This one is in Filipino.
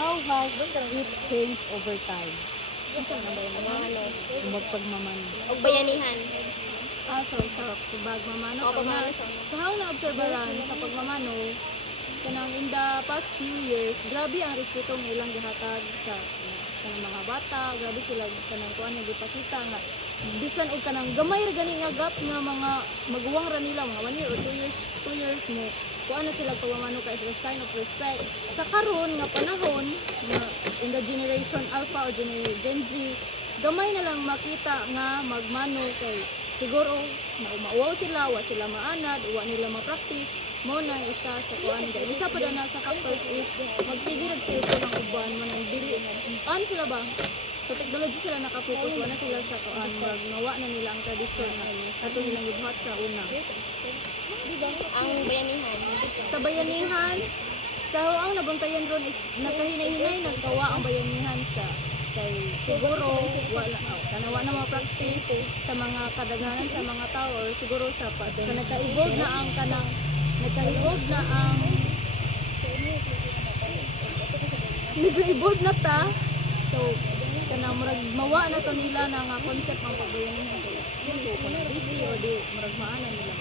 How has it changed over time? Asa na ba Ang yan? ano, Kung magpagmamano. og bayanihan. So sa pagmamano O pagmamano sa sa how na obserbaran sa pagmamano kanang in the past few years grabe ang respeto ng ilang gihatag sa kanang mga bata, grabe sila kanang kuan nga gipakita nga bisan og kanang gamay ra gani nga gap nga mga maguwang ra nila mga 1 year or 2 years mo kuan na sila pagmamano kay as a sign of respect sa karon nga panahon nga in the generation alpha or Gen Z gamay na lang makita nga magmano kay siguro na umauwaw sila, wa sila maanad, wa nila ma-practice mo na isa sa kuan dyan. Isa pa na sa factors is magsige og cellphone ng uban man ang dili. An sila ba? Sa technology sila nakapokus, wa na sila sa kuan, nawa na nila ang tradisyon na ato nilang gibuhat sa una. Ang bayanihan. Sa bayanihan, sa ang nabuntayan ron is nagkahinay-hinay nagkawa ang bayanihan sa kay siguro wala kanawa na ma-practice sa mga kadaghanan sa mga tao or siguro sa nagka-evolve na ang kanang nagka-evolve na ang nag-evolve na ta so kanang murag mawa na to nila na nga concept ng pagbayanihan kay busy or di murag maana nila